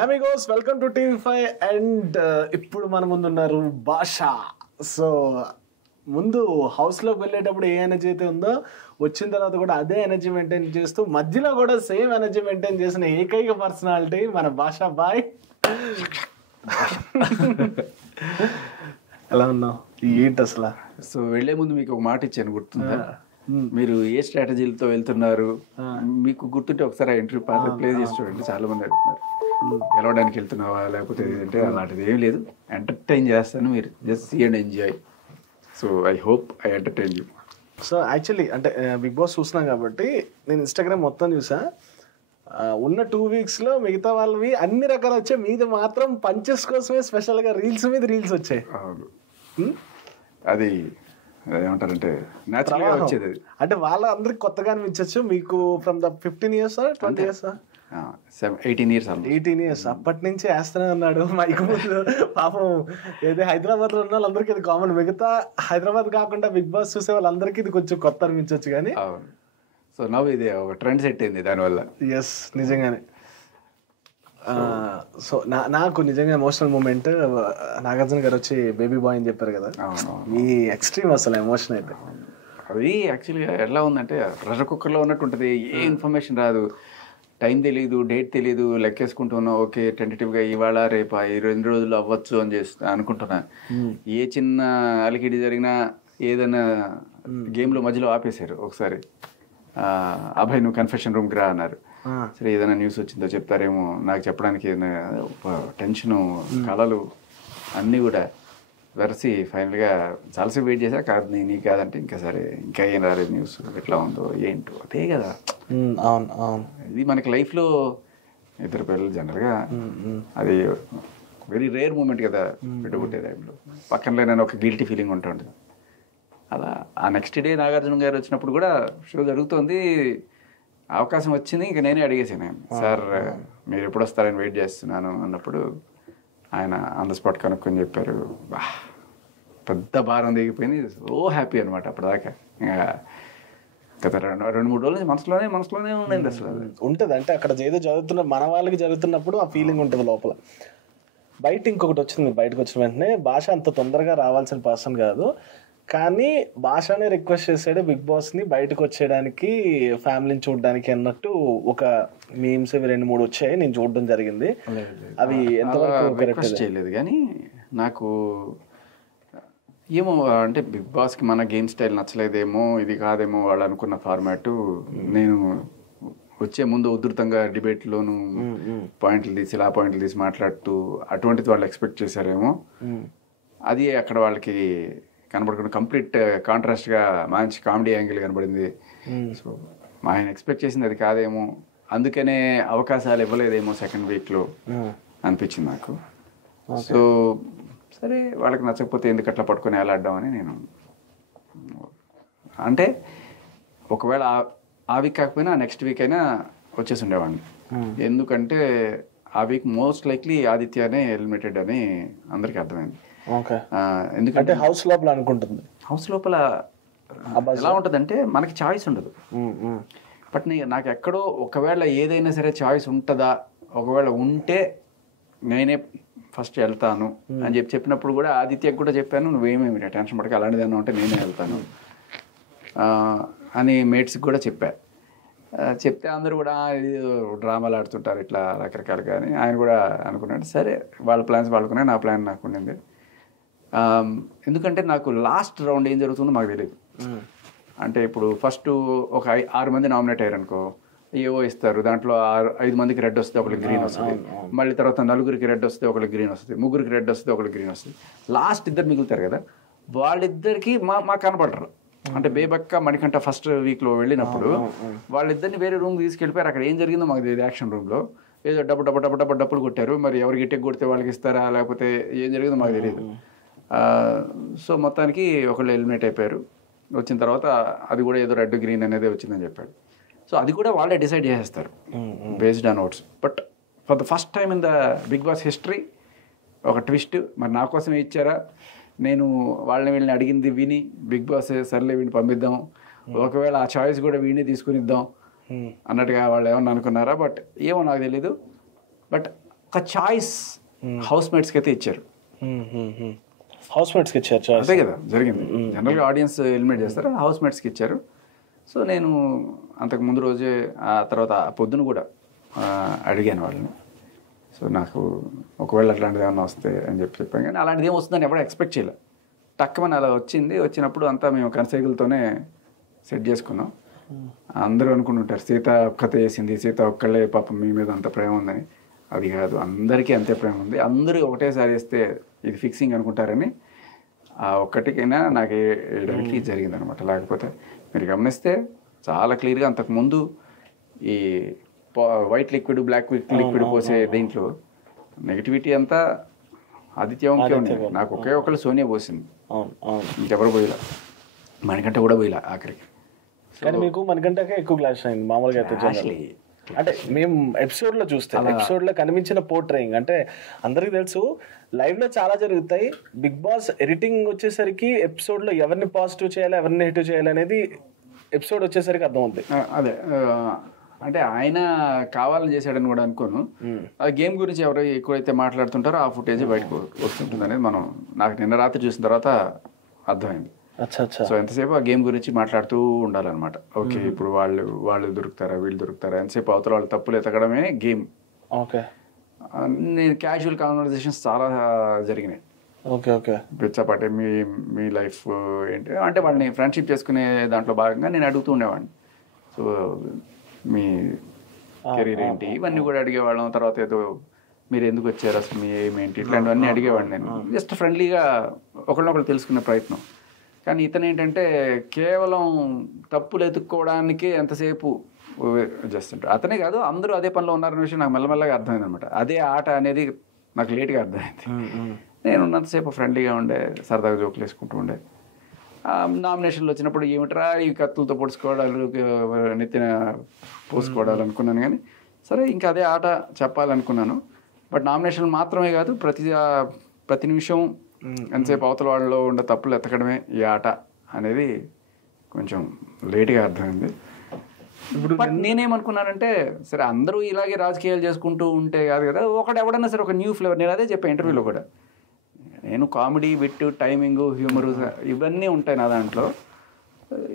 Amigos, welcome to TV5 and ఇప్పుడు మన ముందు ఉన్నారు భాష. సో ముందు హౌస్లోకి వెళ్ళేటప్పుడు ఏ ఎనర్జీ అయితే ఉందో వచ్చిన తర్వాత కూడా అదే ఎనర్జీ మెయింటైన్ చేస్తూ మధ్యలో కూడా సేమ్ ఎనర్జీ మెయింటైన్ చేసిన ఏకైక పర్సనాలిటీ మన భాష బాయ్. ఎలా ఉన్నావు? ఏంటి అసలు? సో వెళ్లే ముందు మీకు ఒక మాట ఇచ్చాను, గుర్తుందా? మీరు ఏ స్ట్రాటజీలతో వెళ్తున్నారు మీకు గుర్తుంటే ఒకసారి ఇంటర్వ్యూ పాత్ర ప్లే చేసి చూడండి. చాలా మంది అడుగుతున్నారు గెలవడానికి వెళ్తున్నావా లేకపోతే అంటే అలాంటిది ఏం లేదు, ఎంటర్టైన్ చేస్తాను, మీరు just see and enjoy. So I hope I entertain you. So actually అంటే బిగ్ బాస్ చూస్తున్నాం కాబట్టి నేను ఇన్స్టాగ్రామ్ మొత్తం చూసా. ఉన్న 2 weeksలో మిగతా వాళ్ళవి అన్ని రకాలు వచ్చాయి, మీది మాత్రం పంచెస్ కోసమే స్పెషల్గా రీల్స్ మీద రీల్స్ వచ్చాయి. అది ఏమంటారంటే న్యాచురల్గా వచ్చేది. అంటే వాళ్ళ అందరికి కొత్తగా అనిపించచ్చు, మీకు from the 15 years 20 years 18 years అప్పటి నుంచి వేస్తూనే ఉన్నాడు మైక్ ముందు. పాపం ఏదో హైదరాబాద్ లో ఉన్న వాళ్ళందరికీ ఇది కామన్, మిగతా హైదరాబాద్ కాకుండా బిగ్ బాస్ చూసే వాళ్ళందరికీ ఇది కొంచెం కొత్త అనిపించవచ్చు కానీ. సో నవ్వు ఇది ఒక ట్రెండ్ సెట్ అయింది దానివల్ల. ఎస్, నిజంగానే. సో నాకు నిజంగా ఎమోషనల్ మూమెంట్ నాగార్జున గారు వచ్చి బేబీ బాయ్ అని చెప్పారు కదా, మీ ఎక్స్ట్రీమ్ అసలు ఎమోషన్ అయితే. అది యాక్చువల్గా ఎలా ఉందంటే ప్రెషర్ కుక్కర్లో ఉన్నట్టు ఉంటుంది, ఏ ఇన్ఫర్మేషన్ రాదు, టైం తెలియదు, డేట్ తెలియదు, లెక్కేసుకుంటున్నా ఓకే టెంటేటివ్గా ఇవాళ రేపా ఈ 2 రోజులు అవ్వచ్చు అని అనుకుంటున్నా. ఏ చిన్న అలికిడి జరిగినా ఏదైనా గేమ్లో మధ్యలో ఆపేశారు. ఒకసారి అభయ్ నువ్వు కన్ఫెషన్ రూమ్కి రా అన్నారు. సరే ఏదైనా న్యూస్ వచ్చిందో చెప్తారేమో నాకు చెప్పడానికి టెన్షను, కళలు అన్నీ కూడా వెరసి ఫైనల్గా చాలాసేపు వెయిట్ చేశా. కాదు నీ కాదంటే ఇంకా సరే ఇంకా ఏం రాలేదు న్యూస్, ఎట్లా ఉందో ఏంటో అదే కదా. అవును అవును, ఇది మనకి లైఫ్లో ఇద్దరు పిల్లలు జనరల్గా అది వెరీ రేర్ మూమెంట్ కదా పెట్టుబట్టే టైంలో. పక్కన నేను ఒక గిల్టీ ఫీలింగ్ ఉంటుంది. అలా ఆ నెక్స్ట్ డే నాగార్జున గారు వచ్చినప్పుడు కూడా షో జరుగుతుంది, అవకాశం వచ్చింది. ఇంకా నేనే అడిగేసాను, సార్ మీరు ఎప్పుడు వస్తారని వెయిట్ చేస్తున్నాను అన్నప్పుడు ఆయన ఆన్ ద స్పాట్ కనుక్కొని చెప్పారు. పెద్ద భారం దిగిపోయింది, ఓ హ్యాపీ అనమాట. అప్పటిదాకా ఇంకా గత 2-3 రోజుల నుంచి మనసులోనే ఉండింది అసలు. ఉంటుంది అంటే అక్కడ ఏదో జరుగుతున్న మన వాళ్ళకి జరుగుతున్నప్పుడు ఆ ఫీలింగ్ ఉంటుంది లోపల. బయట ఇంకొకటి వచ్చింది, మీరు బయటకు వచ్చిన వెంటనే భాష అంత తొందరగా రావాల్సిన పర్సన్ కాదు, కానీ భాషనే రిక్వెస్ట్ చేశాడు బిగ్ బాస్ని బయటకు వచ్చేయడానికి, ఫ్యామిలీని చూడడానికి అన్నట్టు ఒక మీమ్స్ 2-3 వచ్చాయి, నేను చూడడం జరిగింది. అవి ఎంతవరకు రిక్వెస్ట్ చేయలేదు కానీ నాకు ఏమో అంటే బిగ్ బాస్కి మన గేమ్ స్టైల్ నచ్చలేదేమో, ఇది కాదేమో వాళ్ళు అనుకున్న ఫార్మాట్. నేను వచ్చే ముందు ఉధృతంగా డిబేట్లోను పాయింట్లు తీసి ఇలా పాయింట్లు తీసి మాట్లాడుతూ అటువంటిది వాళ్ళు ఎక్స్పెక్ట్ చేశారేమో. అది అక్కడ వాళ్ళకి కనబడకుండా కంప్లీట్ కాంట్రాస్ట్గా మంచి కామెడీ యాంగిల్ కనబడింది. సో ఆయన ఎక్స్పెక్ట్ చేసింది అది కాదేమో, అందుకనే అవకాశాలు ఇవ్వలేదేమో సెకండ్ వీక్లో అనిపించింది నాకు. సో సరే వాళ్ళకి నచ్చకపోతే ఎందుకు అట్లా పట్టుకొని వేలాడ్డామని నేను, అంటే ఒకవేళ ఆ వీక్ కాకపోయినా నెక్స్ట్ వీక్ అయినా వచ్చేసి ఉండేవాడిని. ఎందుకంటే ఆ వీక్ మోస్ట్ లైక్లీ ఆదిత్యనే ఎలిమినేటెడ్ అని అందరికీ అర్థమైంది. ఎందుకంటే హౌస్ లోపల అనుకుంటుంది, హౌస్ లోపల ఎలా ఉంటుందంటే మనకి చాయిస్ ఉండదు. బట్ నాకు ఎక్కడో ఒకవేళ ఏదైనా సరే చాయిస్ ఉంటుందా, ఒకవేళ ఉంటే నేనే ఫస్ట్ వెళ్తాను అని చెప్పినప్పుడు కూడా ఆదిత్యకు కూడా చెప్పాను, నువ్వేమేమి టెన్షన్ పడక అలాంటిదన్నా ఉంటే నేనే వెళ్తాను అని మేట్స్కి కూడా చెప్తే అందరూ కూడా డ్రామాలు ఆడుతుంటారు ఇట్లా రకరకాలుగా అని ఆయన కూడా అనుకున్నాడు. సరే వాళ్ళ ప్లాన్స్ వాళ్ళకున్నాయి, నా ప్లాన్ నాకు ఉండింది. ఎందుకంటే నాకు లాస్ట్ రౌండ్ ఏం జరుగుతుందో మాకు తెలియదు. అంటే ఇప్పుడు ఫస్ట్ ఒక 6 మంది నామినేట్ అయ్యారు అనుకో, ఏవో ఇస్తారు, దాంట్లో 5 మందికి రెడ్ వస్తే ఒకరికి గ్రీన్ వస్తుంది, మళ్ళీ తర్వాత 4 రెడ్ వస్తే ఒకరికి గ్రీన్ వస్తుంది, 3 రెడ్ వస్తే ఒకరికి గ్రీన్ వస్తుంది, లాస్ట్ 2 మిగులుతారు కదా, వాళ్ళిద్దరికి మాకు కనపడరు. అంటే బేబక్క మణికంఠ ఫస్ట్ వీక్లో వెళ్ళినప్పుడు వాళ్ళిద్దరిని వేరే రూమ్కి తీసుకెళ్ళిపోయారు. అక్కడ ఏం జరిగిందో మాకు తెలియదు. యాక్షన్ రూమ్లో ఏదో డబ్బులు కొట్టారు, మరి ఎవరు గిట్టెకి కొడితే వాళ్ళకి ఇస్తారా లేకపోతే ఏం జరిగిందో మాకు తెలియదు. సో మొత్తానికి ఒకళ్ళు ఎలిమినేట్ అయిపోయారు. వచ్చిన తర్వాత అది కూడా ఏదో రెడ్ గ్రీన్ అనేది వచ్చిందని చెప్పాడు. సో అది కూడా వాళ్ళే డిసైడ్ చేసేస్తారు based on votes. But for the first time in the Bigg Boss history ఒక ట్విస్ట్, మరి నా కోసమే ఇచ్చారా, నేను వీళ్ళని అడిగింది విని బిగ్ బాస్ సర్లే వీడిని పంపిద్దాం, ఒకవేళ ఆ చాయిస్ కూడా వీడిని తీసుకుని ఇద్దాం అన్నట్టుగా వాళ్ళు ఏమన్నా అనుకున్నారా. బట్ ఏమో నాకు తెలీదు. బట్ ఒక చాయిస్ హౌస్ మేట్స్కి అయితే ఇచ్చారు. హౌస్ మేట్స్కి ఇచ్చారు. అంతే కదా జరిగింది. జనరల్గా ఆడియన్స్ ఎలిమినేట్ చేస్తారు, హౌస్ మేట్స్కి ఇచ్చారు. సో నేను అంతకు ముందు రోజే ఆ తర్వాత పొద్దున కూడా అడిగాను వాళ్ళని. సో నాకు ఒకవేళ అట్లాంటిది ఏమన్నా వస్తే అని చెప్పాను, కానీ అలాంటిది ఏం వస్తుందని ఎవడో ఎక్స్పెక్ట్ చేయలే. టక్కుమని అలా వచ్చింది. వచ్చినప్పుడు అంతా మేము కనసైకిల్తోనే సెట్ చేసుకున్నాం. అందరూ అనుకుంటుంటారు సీత ఒక్కతే చేసింది, సీత ఒక్కళ్ళే పాపం మీ మీద అంత ప్రేమ ఉందని. అది కాదు, అందరికీ అంతే ప్రేమ ఉంది. అందరూ ఒకటేసారి వేస్తే ఇది ఫిక్సింగ్ అనుకుంటారని ఆ ఒక్కటికైనా నాకు ఏడాదికి జరిగిందనమాట. లేకపోతే మీరు గమనిస్తే చాలా క్లియర్గా అంతకుముందు ఈ వైట్ లిక్విడ్ బ్లాక్ లిక్విడ్ పోసే దీంట్లో నెగిటివిటీ అంతా ఆదిత్య వంకే ఉంది. నాకు ఒకే ఒకళ్ళు సోనియా పోసింది, ఇంకెవరు పోయిలా, మనకంటే కూడా పోయిలా ఆఖరికి. కానీ మీకు మనకంటే ఎక్కువ క్లాష్ అయింది మామూలుగా అయితే. అంటే మేము ఎపిసోడ్లో చూస్తే ఎపిసోడ్లో కనిపించిన పోర్ట్రేయింగ్ అంటే అందరికీ తెలుసు, లైవ్లో చాలా జరుగుతాయి. బిగ్ బాస్ ఎడిటింగ్ వచ్చేసరికి ఎపిసోడ్లో ఎవరిని పాజిటివ్ చేయాలి ఎవరిని నెగిటివ్ చేయాలి అనేది ఎపిసోడ్ వచ్చేసరికి అర్థం అవుతుంది. అదే అంటే ఆయన కావాలని చేశాడని కూడా అనుకోను. ఆ గేమ్ గురించి ఎవరు ఎక్కువైతే మాట్లాడుతుంటారో ఆ ఫుటేజ్ బయటకు వస్తుంటుంది అనేది నాకు నిన్న రాత్రి చూసిన తర్వాత అర్థమైంది. సో ఎంతసేపు ఆ గేమ్ గురించి మాట్లాడుతూ ఉండాలన్నమాట. ఓకే ఇప్పుడు వాళ్ళు దొరుకుతారా వీళ్ళు దొరుకుతారా ఎంతసేపు అవతల వాళ్ళు తప్పులు ఎతకడమే గేమ్. ఓకే నేను క్యాజువల్ కాన్వర్జేషన్స్ చాలా జరిగినాయి. ఓకే పిచ్చపాటే మీ లైఫ్ ఏంటి అంటే వాళ్ళని ఫ్రెండ్షిప్ చేసుకునే దాంట్లో భాగంగా నేను అడుగుతూ ఉండేవాడిని. సో మీ కెరీర్ ఏంటి ఇవన్నీ కూడా అడిగేవాళ్ళం. తర్వాత ఏదో మీరు ఎందుకు వచ్చారు అసలు మీ ఏమేంటి ఇట్లాంటివన్నీ అడిగేవాడిని. నేను జస్ట్ ఫ్రెండ్లీగా ఒకళ్ళనొకళ్ళు తెలుసుకునే ప్రయత్నం. కానీ ఇతను ఏంటంటే కేవలం తప్పులు ఎత్తుక్కోవడానికి ఎంతసేపు చేస్తుంటారు. అతనే కాదు అందరూ అదే పనిలో ఉన్నారనే విషయం నాకు మెల్లమెల్లగా అర్థమైంది అనమాట. అదే ఆట అనేది నాకు లేట్గా అర్థమైంది. నేను ఉన్నంతసేపు ఫ్రెండ్లీగా ఉండే, సరదాగా జోకులు వేసుకుంటూ ఉండే. నామినేషన్లు వచ్చినప్పుడు ఏమిట్రా ఈ కత్తులతో పొడుచుకోవడాలు నెత్తిన పోసుకోవడాలు అనుకున్నాను. కానీ సరే ఇంకా అదే ఆట చెప్పాలనుకున్నాను. బట్ నామినేషన్లు మాత్రమే కాదు, ప్రతి నిమిషం ఎంతసేపు అవతల వాళ్ళలో ఉండే తప్పులు ఎత్తకడమే ఈ ఆట అనేది కొంచెం లేట్గా అర్థమైంది. బట్ నేనేమనుకున్నానంటే సరే అందరూ ఇలాగే రాజకీయాలు చేసుకుంటూ ఉంటే కాదు కదా, ఎవడన్నా సరే ఒక న్యూ ఫ్లేవర్. నేను అదే చెప్పాను ఇంటర్వ్యూలో కూడా, నేను కామెడీ విట్ టైమింగ్ హ్యూమర్ ఇవన్నీ ఉంటాయి నా దాంట్లో.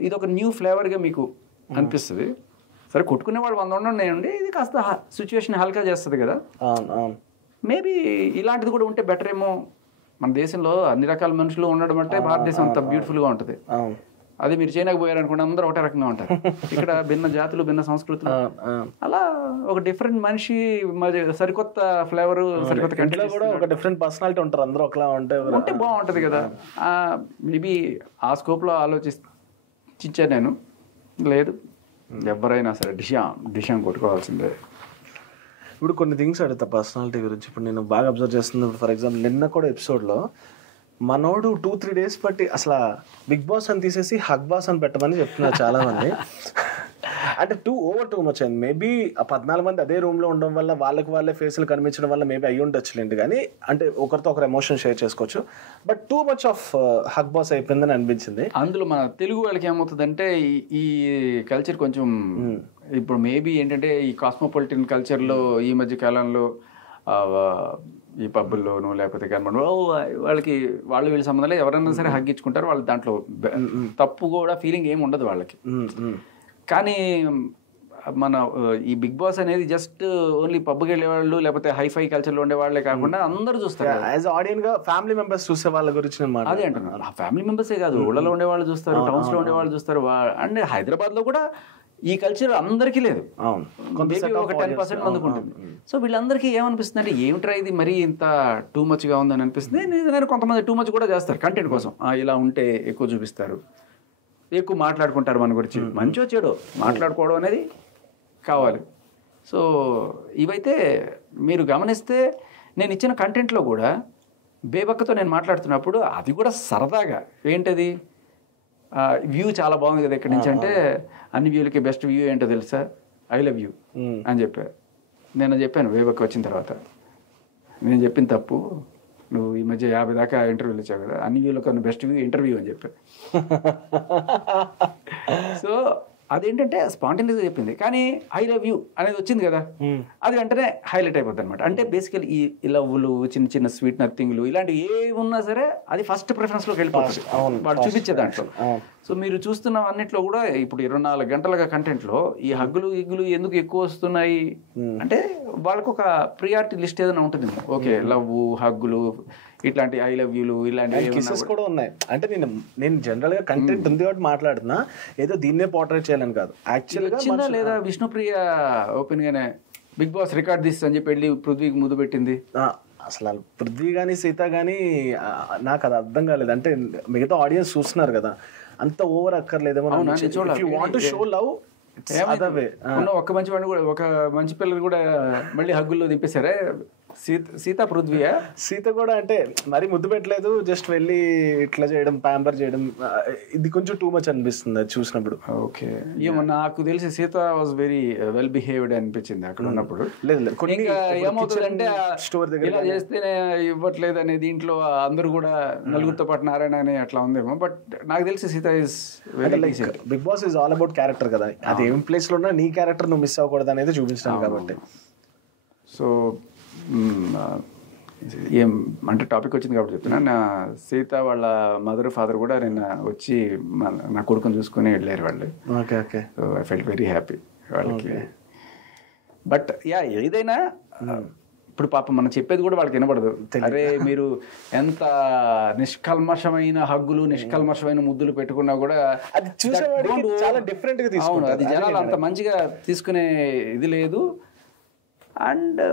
ఇది ఒక న్యూ ఫ్లేవర్గా మీకు అనిపిస్తుంది. సరే కొట్టుకునే వాళ్ళు 100 ఉండండి, ఇది కాస్త సిచ్యువేషన్ హల్కా చేస్తుంది కదా. మేబీ ఇలాంటిది కూడా ఉంటే బెటర్ ఏమో. మన దేశంలో అన్ని రకాల మనుషులు ఉండడం అంటే భారతదేశం అంత బ్యూటిఫుల్గా ఉంటుంది. అది మీరు చైనాకు పోయారనుకోండి అందరూ ఒకటే రకంగా ఉంటారు. ఇక్కడ భిన్న జాతులు భిన్న సంస్కృతులు, అలా ఒక డిఫరెంట్ మనిషి సరికొత్త ఫ్లేవర్ సరికొత్త కంట్రీలో కూడా ఒక డిఫరెంట్ పర్సనాలిటీ ఉంటారు, అందరూ ఒకలా ఉంటే బాగుంటుంది కదా. మేబీ ఆ స్కోప్లో ఆలోచించాను నేను. లేదు ఎవరైనా సరే డిషాం కొట్టుకోవాల్సిందే. ఇప్పుడు కొన్ని థింగ్స్ అడుగుతా పర్సనాలిటీ గురించి. ఇప్పుడు నేను బాగా అబ్జర్వ్ చేస్తున్నప్పుడు ఫర్ ఎగ్జాంపుల్ నిన్న కూడా ఎపిసోడ్లో మనోడు 2-3 days బట్టి అసలు బిగ్ బాస్ అని తీసేసి హగ్ బాస్ అని పెట్టమని చెప్తున్నారు చాలామంది. అంటే టూ మచ్ అయింది. మేబీ ఆ 14 మంది అదే రూమ్లో ఉండడం వల్ల వాళ్ళే ఫేస్లు కనిపించడం వల్ల మేబీ అయ్యి ఉండొచ్చులేండి. కానీ అంటే ఒకరితో ఒకరు ఎమోషన్ షేర్ చేసుకోవచ్చు. But too much of hug boss అయిపోయిందని అనిపించింది. అందులో మన తెలుగు వాళ్ళకి ఏమవుతుందంటే ఈ కల్చర్ కొంచెం ఇప్పుడు మేబీ ఏంటంటే ఈ కాస్మోపాలిటన్ కల్చర్లో ఈ మధ్య కాలంలో ఈ పబ్బుల్లోనూ లేకపోతే కనబడి వాళ్ళకి వీళ్ళ సంబంధాలు ఎవరైనా సరే హగ్ ఇచ్చుకుంటారు. వాళ్ళు దాంట్లో తప్పు కూడా ఫీలింగ్ ఏమి ఉండదు వాళ్ళకి. కానీ మన ఈ బిగ్ బాస్ అనేది జస్ట్ ఓన్లీ పబ్కి వెళ్ళే వాళ్ళు లేకపోతే హైఫై కల్చర్లో ఉండే వాళ్ళే కాకుండా అందరూ చూస్తారు. యాజ్ ఆడియన్స్ గా ఫ్యామిలీ మెంబర్స్ చూసే వాళ్ళ గురించి అదే అంటున్నారు. ఆ ఫ్యామిలీ మెంబర్సే కాదు, ఊళ్ళలో ఉండే వాళ్ళు చూస్తారు, టౌన్స్ లో ఉండే వాళ్ళు చూస్తారు. అండ్ హైదరాబాద్ లో కూడా ఈ కల్చర్ అందరికీ లేదు, ఒక 10% మందికి ఉంటుంది. సో వీళ్ళందరికీ ఏమనిపిస్తుంది అంటే ఏమిట్రా ఇది మరీ ఇంత టూ మచ్గా ఉందని అనిపిస్తుంది. నేను కొంతమంది టూ మచ్ కూడా చేస్తారు కంటెంట్ కోసం. ఇలా ఉంటే ఎక్కువ చూపిస్తారు, ఎక్కువ మాట్లాడుకుంటారు మన గురించి. మంచో చెడో మాట్లాడుకోవడం అనేది కావాలి. సో ఇవైతే మీరు గమనిస్తే నేను ఇచ్చిన కంటెంట్లో కూడా బేబక్కతో నేను మాట్లాడుతున్నప్పుడు అది కూడా సరదాగా ఏంటది వ్యూ చాలా బాగుంది కదా ఇక్కడి నుంచి అంటే, అన్ని వ్యూలకి బెస్ట్ వ్యూ ఏంటో తెలుసా, ఐ లవ్ యూ అని చెప్పారు. నేను చెప్పాను బేబక్క వచ్చిన తర్వాత, నేను చెప్పిన తప్పు, నువ్వు ఈ మధ్య 50 దాకా ఇంటర్వ్యూలు ఇచ్చావు కదా, అన్ని వ్యూలో కన్నా బెస్ట్ వ్యూ ఇంటర్వ్యూ అని చెప్పాను. సో అదేంటంటే స్పాంటేనియస్గా చెప్పింది, కానీ ఐ లవ్ యూ అనేది వచ్చింది కదా, అది వెంటనే హైలైట్ అయిపోద్ది అనమాట. అంటే బేసికలీ ఈ లవ్లు, చిన్న చిన్న స్వీట్ నథింగ్లు ఇలాంటివి ఏ ఉన్నా సరే అది ఫస్ట్ ప్రిఫరెన్స్లోకి వెళ్ళిపోతుంది వాడు చూపించే దాంట్లో. సో మీరు చూస్తున్న అన్నిట్లో కూడా ఇప్పుడు 24 గంటలుగా కంటెంట్లో ఈ హగ్గులు గిగ్గులు ఎందుకు ఎక్కువ వస్తున్నాయి అంటే వాళ్ళకు ఒక ప్రియారిటీ లిస్ట్ ఏదైనా ఉంటుంది. ఓకే, లవ్, హగ్గులు, ఇట్లాంటి ఐ లవ్ యూలు, ఇలాంటివి కిసెస్ కూడా ఉన్నాయి. అంటే నేను జనరల్ గా కంటెంట్ ఉంది కాబట్టి మాట్లాడుతున్నా, ఏదో దీన్నే పోర్ట్రేట్ చేయాలని కాదు. యాక్చువల్గా లేదా విష్ణుప్రియ ఓపెన్ గానే బిగ్ బాస్ రికార్డ్ దిస్ అని చెప్పి వెళ్ళి పృథ్వీకి ముద్దు పెట్టింది. అసలు పృథ్వీ కానీ సీత కానీ నాకు అది అర్థం కాలేదు. అంటే మిగతా ఆడియన్స్ చూస్తున్నారు కదా, అంత ఓవర్ అక్కర్లేదేమో. షో లవ్ ఒక మంచి వాడిని కూడా, ఒక మంచి పిల్లలు కూడా మళ్ళీ హగ్గుల్లో దింపేశారే. సీత పృథ్వీయా? సీత కూడా అంటే మరి ముద్దు పెట్టలేదు, జస్ట్ వెళ్ళి ఇట్లా చేయడం, ప్యాంపర్ చేయడం, ఇది కొంచెం టూ మచ్ అనిపిస్తుంది అది చూసినప్పుడు. ఓకే, ఏమో నాకు తెలిసి Sita was very well behaved అనిపించింది అక్కడ ఉన్నప్పుడు. లేదు ఏమవుతుందంటే స్టోర్ దగ్గర ఇలా చేస్తేనే ఇవ్వట్లేదు అనే దీంట్లో అందరూ కూడా నలుగురితో పాటు నారాయణ అని అట్లా ఉందేమో. బట్ నాకు తెలిసి Seetha is very decent. Bigg Boss is all about character కదా, అది ఏం ప్లేస్ లో ఉన్నా నీ క్యారెక్టర్ నువ్వు మిస్ అవ్వకూడదు అనేది చూపించాను కాబట్టి. సో ఏం అంటే టాపిక్ వచ్చింది కాబట్టి చెప్తున్నా. నా సీత వాళ్ళ మదర్ ఫాదర్ కూడా నిన్న వచ్చి నా కొడుకుని చూసుకుని వెళ్ళారు వాళ్ళు. So I felt very happy వాళ్ళకి. బట్ యా, ఏదైనా ఇప్పుడు పాపం మనం చెప్పేది కూడా వాళ్ళకి వినపడదు. అరే మీరు ఎంత నిష్కల్మషమైన హగ్గులు, నిష్కల్మషమైన ముద్దులు పెట్టుకున్నా కూడా అది చాలా డిఫరెంట్ గా తీసుకుంటారు. అది జనాలు అంత మంచిగా తీసుకునే ఇది లేదు. అండ్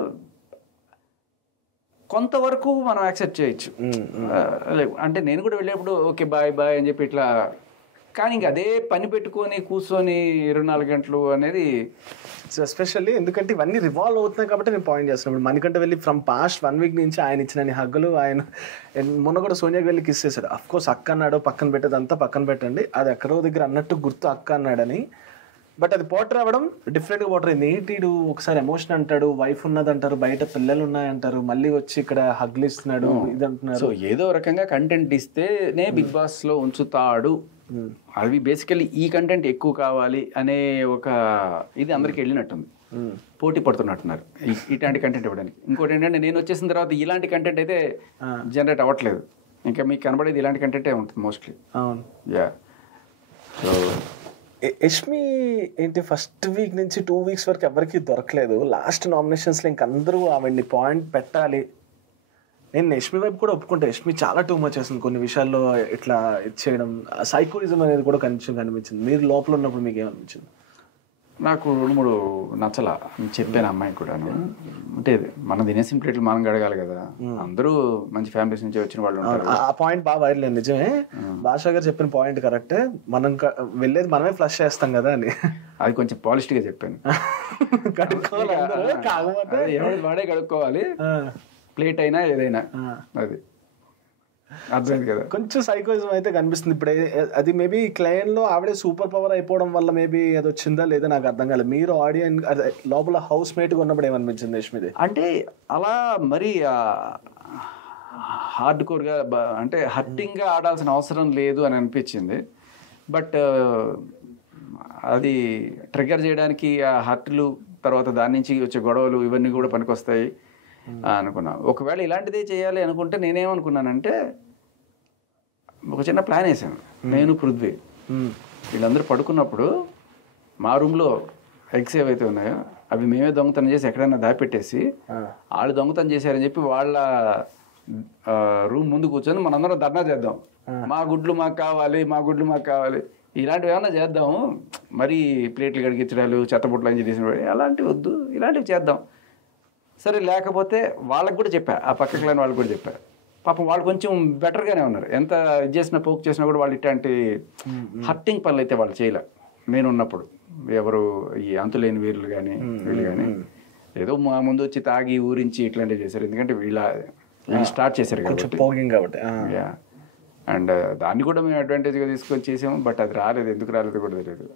కొంతవరకు మనం యాక్సెప్ట్ చేయొచ్చు. అంటే నేను కూడా వెళ్ళేప్పుడు ఓకే బాయ్ బాయ్ అని చెప్పి ఇట్లా, కానీ ఇంక అదే పని పెట్టుకొని కూర్చొని 24 గంటలు అనేది ఎస్పెషల్లీ ఎందుకంటే ఇవన్నీ రివాల్వ్ అవుతున్నాయి కాబట్టి నేను పాయింట్ చేస్తున్నాను. మనకంటే వెళ్ళి ఫ్రమ్ పాస్ట్ 1 వీక్ నుంచి ఆయన ఇచ్చిన హగ్గులు, ఆయన మొన్న కూడా సోనియాకి వెళ్ళి కిస్ చేశాడు. అఫ్ కోర్స్ అక్క అన్నాడు, పక్కన పెట్టేదంతా పక్కన పెట్టండి, అది ఎక్కడో దగ్గర అన్నట్టు గుర్తు అక్క అన్నాడని. బట్ అది పోటర్ అవ్వడం డిఫరెంట్గా పోటర్ అయింది. ఏంటిడు ఒకసారి ఎమోషన్ అంటాడు, వైఫ్ ఉన్నది అంటారు, బయట పిల్లలు ఉన్నాయంటారు, మళ్ళీ వచ్చి ఇక్కడ హగ్లు ఇస్తున్నాడు, ఇది అంటున్నారు. సో ఏదో రకంగా కంటెంట్ ఇస్తేనే బిగ్ బాస్ లో ఉంచుతాడు. అవి బేసికలీ ఈ కంటెంట్ ఎక్కువ కావాలి అనే ఒక ఇది అందరికి వెళ్ళినట్టుంది. పోటీ పడుతున్నట్టున్నారు ఇట్లాంటి కంటెంట్ ఇవ్వడానికి. ఇంకోటి ఏంటంటే నేను వచ్చేసిన తర్వాత ఇలాంటి కంటెంట్ అయితే జనరేట్ అవ్వట్లేదు, ఇంకా మీకు కనబడేది ఇలాంటి కంటెంటే ఉంటుంది మోస్ట్లీ. యా. సో యష్మి ఏంటి ఫస్ట్ వీక్ నుంచి 2 వీక్స్ వరకు ఎవరికి దొరకలేదు. లాస్ట్ నామినేషన్స్లో ఇంక అందరూ ఆవిడ్ని పాయింట్ పెట్టాలి. నేను యష్మి వైపు కూడా ఒప్పుకుంటా, యష్మి చాలా టూ మచ్ చేస్తుంది కొన్ని విషయాల్లో, ఇట్లా ఇచ్చేయడం, సైకోయిజం అనేది కూడా కొంచెం కనిపించింది. మీరు లోపల ఉన్నప్పుడు మీకు ఏమనిపించింది? నాకు 2-3 నచ్చలా చెప్పాను అమ్మాయికి కూడా. అంటే మన తినేసిన ప్లేట్లు మనం గడగాలి కదా, అందరూ మంచి ఫ్యామిలీస్ నుంచి వచ్చిన వాళ్ళు ఉంటారు. ఆ పాయింట్ బాగా వైరల్ అయింది. నిజమే, భాషా గారు చెప్పిన పాయింట్ కరెక్టే, మనం వెళ్ళేది మనమే ఫ్లష్ చేస్తాం కదా అని. అది కొంచెం పాలిష్గా చెప్పాను. వాడే కడుక్కోవాలి, ప్లేట్ అయినా ఏదైనా. అది అర్థమైంది కదా. కొంచెం సైకోయిజం అయితే కనిపిస్తుంది ఇప్పుడు. అది మేబీ క్లైన్ లో ఆవిడే సూపర్ పవర్ అయిపోవడం వల్ల మేబీ అది వచ్చిందా లేదా నాకు అర్థం కాలేదు. మీరు ఆడియన్స్ లోపల హౌస్ మేట్ గా ఉన్నప్పుడు ఏమనిపించింది యష్మిది? అంటే అలా మరి హార్డ్ కోర్ గా అంటే హర్టింగ్ గా ఆడాల్సిన అవసరం లేదు అని అనిపించింది. బట్ అది ట్రిగ్గర్ చేయడానికి ఆ హర్ట్లు, తర్వాత దాని నుంచి వచ్చే గొడవలు ఇవన్నీ కూడా పనికొస్తాయి అనుకున్నా. ఒకవేళ ఇలాంటిదే చేయాలి అనుకుంటే నేనేమనుకున్నానంటే ఒక చిన్న ప్లాన్ వేసాను. నేను పృథ్వీ వీళ్ళందరూ పడుకున్నప్పుడు మా రూమ్లో ఎగ్స్ ఏవైతే ఉన్నాయో అవి మేమే దొంగతనం చేసి ఎక్కడైనా దాపెట్టేసి, వాళ్ళు దొంగతనం చేశారని చెప్పి వాళ్ళ రూమ్ ముందు కూర్చొని మనందరం ధర్నా చేద్దాం, మా గుడ్లు మాకు కావాలి, మా గుడ్లు మాకు కావాలి, ఇలాంటివి ఏమన్నా చేద్దాము. మరీ ప్లేట్లు కడిగించడాలు, చెత్తబుట్లు అని తీసిన అలాంటివి వద్దు, ఇలాంటివి చేద్దాం. సరే, లేకపోతే వాళ్ళకి కూడా చెప్పా, ఆ పక్క క్లైన్ వాళ్ళకి కూడా చెప్పా. పాపం వాళ్ళు కొంచెం బెటర్గానే ఉన్నారు. ఎంత ఇది చేసినా పోక్ చేసినా కూడా వాళ్ళు ఇట్లాంటి హర్టింగ్ పనులు అయితే వాళ్ళు చేయలే నేను ఉన్నప్పుడు. ఎవరు ఈ అంతులేని వీళ్ళు కానీ వీళ్ళు కానీ ఏదో మా ముందు వచ్చి తాగి ఊరించి ఇట్లాంటివి చేశారు. ఎందుకంటే వీళ్ళు స్టార్ట్ చేశారు కాబట్టి. అండ్ దాన్ని కూడా మేము అడ్వాంటేజ్గా తీసుకొని చేసాము. బట్ అది రాలేదు, ఎందుకు రాలేదు కూడా తెలియదు.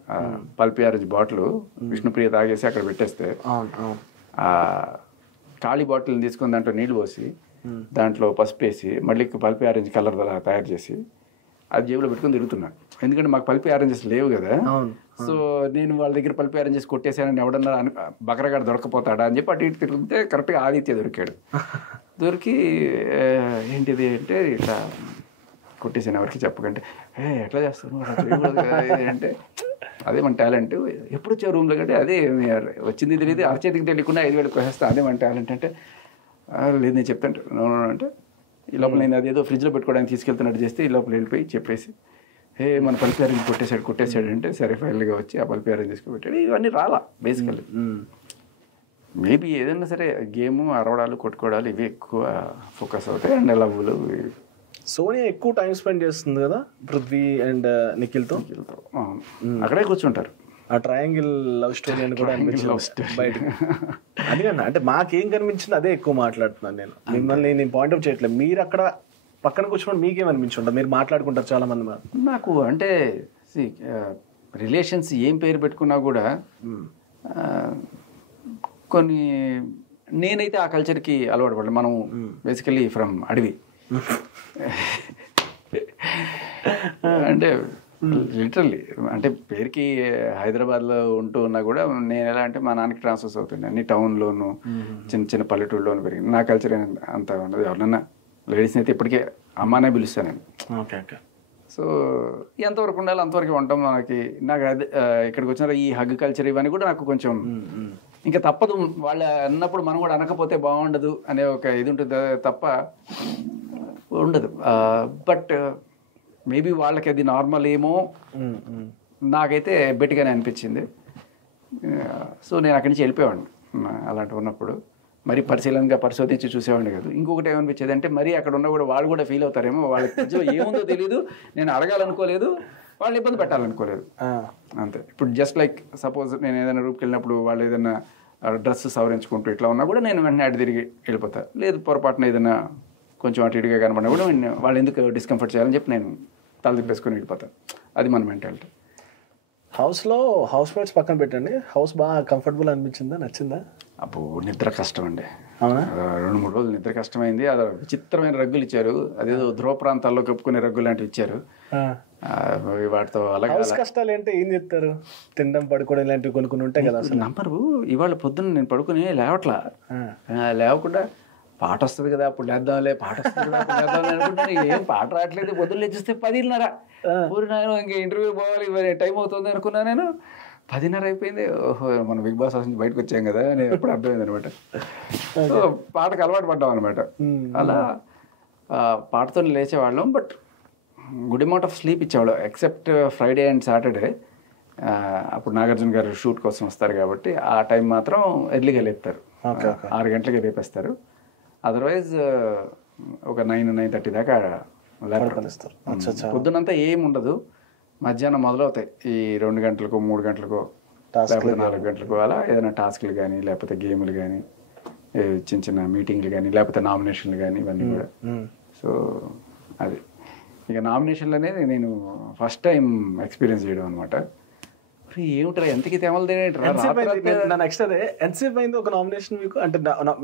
పల్పి ఆరెంజ్ బాటిల్ విష్ణుప్రియ తాగేసి అక్కడ పెట్టేస్తే ఖాళీ బాటిల్ని తీసుకొని దాంట్లో నీళ్ళు పోసి దాంట్లో పసుపు వేసి మళ్ళీ పల్పి ఆరెంజ్ కలర్ తయారు చేసి అది జేబులో పెట్టుకొని తిరుగుతున్నా. ఎందుకంటే మాకు పల్పి అరేంజెస్ లేవు కదా. సో నేను వాళ్ళ దగ్గర పల్పి అరేంజెస్ కొట్టేసానని ఎవడన్నా బకరగాడు దొరకపోతాడా అని చెప్పి అటు ఇటు తిరిగితే కరెక్ట్గా ఆదిత్య దొరికాడు. దొరికి ఏంటిది అంటే ఇట్లా కొట్టేసాను, ఎవరికి చెప్పకంటే ఎట్లా చేస్తాను అంటే అదే మన టాలెంట్. ఎప్పుడు వచ్చావు రూమ్లో కంటే అదే వచ్చింది తెలియదు, అరచేతికి తెలియకుండా 5,000 కోసేస్తా, అదే మన టాలెంట్ అంటే లేదు నేను చెప్తాను అంటే ఈ లోపల నేను అదేదో ఫ్రిడ్జ్లో పెట్టుకోవడానికి తీసుకెళ్తున్నట్టు చేస్తే ఈ లోపల వెళ్ళిపోయి చెప్పేసి మన పల్పి అరేంజ్ కొట్టేశాడు అంటే సరే ఫైనల్గా వచ్చి ఆ పల్పి అరేంజ్ తీసుకుపెట్టాడు. ఇవన్నీ రాలా బేసికల్లీ. మేబీ ఏదైనా సరే గేము అరవడాలు కొట్టుకోవడాలు ఇవి ఎక్కువ ఫోకస్ అవుతాయి. అండ్ లవ్వులు. సోనియా ఎక్కువ టైం స్పెండ్ చేస్తుంది కదా పృథ్వీ అండ్ నిఖిల్తో. అక్కడే కూర్చుంటారు. ఆ ట్రయాంగిల్ లవ్ స్టోరీ అని కూడా అనిపించింది బయటకు. అదే అన్న, అంటే మాకేం కనిపించింది అదే ఎక్కువ మాట్లాడుతున్నాను నేను. మిమ్మల్ని నేను పాయింట్అవుట్ చేయట్లేదు, మీరు అక్కడ పక్కన కూర్చున్నప్పుడు మీకేమనిపించుంటారు? మీరు మాట్లాడుకుంటారు చాలా మంది. నాకు అంటే రిలేషన్స్ ఏం పేరు పెట్టుకున్నా కూడా కొన్ని నేనైతే ఆ కల్చర్కి అలవాటు పడలేదు. మనం బేసికలీ ఫ్రమ్ అడవి అంటే లిటరల్లీ అంటే పేరుకి హైదరాబాద్లో ఉంటూ ఉన్నా కూడా నేను ఎలా అంటే మా నాన్నకి ట్రాన్స్ఫర్స్ అవుతుండే అన్ని టౌన్లోను చిన్న చిన్న పల్లెటూరులోను పెరిగింది. నా కల్చర్ అంత ఉండదు. ఎవరన్నా లేడీస్ని అయితే ఇప్పటికే అమ్మానే పిలుస్తాను నేను. Okay okay. సో ఎంతవరకు ఉండాలి అంతవరకు ఉంటాం. మనకి నాకు అదే ఇక్కడికి వచ్చిన ఈ హగ్ కల్చర్ ఇవన్నీ కూడా నాకు కొంచెం ఇంకా తప్పదు, వాళ్ళు అన్నప్పుడు మనం కూడా అనకపోతే బాగుండదు అనే ఒక ఇది ఉంటుంది తప్ప ఉండదు. బట్ మేబీ వాళ్ళకి అది నార్మల్ ఏమో, నాకైతే బెట్గానే అనిపించింది. సో నేను అక్కడి నుంచి వెళ్ళిపోయేవాడిని అలాంటివి ఉన్నప్పుడు. మరి పరిశోధించి చూసేవాడిని కాదు. ఇంకొకటి ఏమనిపించేది అంటే మరి అక్కడ ఉన్న కూడా వాళ్ళు కూడా ఫీల్ అవుతారేమో, వాళ్ళ మధ్యలో ఏముందో తెలియదు, నేను అడగాలనుకోలేదు, వాళ్ళు ఇబ్బంది పెట్టాలనుకోలేదు అంతే. ఇప్పుడు జస్ట్ లైక్ సపోజ్ నేను ఏదైనా రూమ్కి వెళ్ళినప్పుడు వాళ్ళు ఏదైనా డ్రెస్ సవరించుకుంటూ ఇట్లా ఉన్నా కూడా నేను వెంటనే అటు తిరిగి వెళ్ళిపోతా. లేదు పొరపాటున ఏదైనా కొంచెం అటు ఇటుగా కనబడినా కూడా వాళ్ళు ఎందుకు డిస్కంఫర్ట్ చేయాలని చెప్పి నేను తల తిప్పేసుకొని వెళ్ళిపోతాను. అది మన మెంటాలిటీ. హౌస్లో హౌస్ మేట్స్ పక్కన పెట్టండి, హౌస్ బాగా కంఫర్టబుల్ అనిపించిందా, నచ్చిందా? అప్పుడు నిద్ర కష్టం అండి. అవునా? 2-3 రోజులు నిద్ర కష్టమైంది. అది విచిత్రమైన రగ్గులు ఇచ్చారు, అదేదో ధ్రువ ప్రాంతాల్లో కప్పుకునే రగ్గులు లాంటివి ఇచ్చారు. వాటితో అలాగే కష్టాలు ఏంటో ఏం చెప్తారు? తినడం పడుకోవడం ఇలాంటివి కొన్ని ఉంటాయి కదా. అసలు నంబరు ఇవాళ పొద్దున్న నేను పడుకుని లేవకుండా పాట వస్తుంది కదా అప్పుడు లేద్దాంలే, పాట వస్తుంది కదా అప్పుడు లేద్దాంలే అనుకుంటాను. ఏం పాట రావట్లేదు, పొద్దున్న లేచిస్తే 10:30. ఇంకా ఇంటర్వ్యూ పోవాలి, టైం అవుతుంది అనుకున్నా. నేను 10:30 అయిపోయింది. ఓహో మనం బిగ్ బాస్ నుంచి బయటకు వచ్చాం కదా నేను ఎప్పుడు అర్థమైంది అనమాట. సో పాటకు అలవాటు పడ్డాం అనమాట. అలా పాటతో లేచేవాళ్ళం. But good amount of sleep ఇచ్చేవాళ్ళం ఎక్సెప్ట్ ఫ్రైడే అండ్ సాటర్డే. అప్పుడు నాగార్జున గారు షూట్ కోసం వస్తారు కాబట్టి ఆ టైం మాత్రం ఎర్లీగా లేపుతారు, 6 గంటలకి లేపేస్తారు. అదర్వైజ్ ఒక 9-9:30 దాకా లేపేస్తారు. పొద్దునంతా ఏం ఉండదు, మధ్యాహ్నం మొదలవుతాయి ఈ 2 గంటలకు 3 గంటలకు లేకపోతే 4 గంటలకు అలా ఏదైనా టాస్క్లు కానీ లేకపోతే గేమ్లు కానీ చిన్న చిన్న మీటింగ్లు కానీ లేకపోతే నామినేషన్లు కానీ ఇవన్నీ కూడా. సో అది ఇక నామినేషన్లు అనేది నేను ఫస్ట్ టైం ఎక్స్పీరియన్స్ చేయడం అనమాట. ఏమిట్రా ఎంతకి తెమలదే నెక్స్ట్ అదే ఎంతసేపు అయింది ఒక నామినేషన్ మీకు? అంటే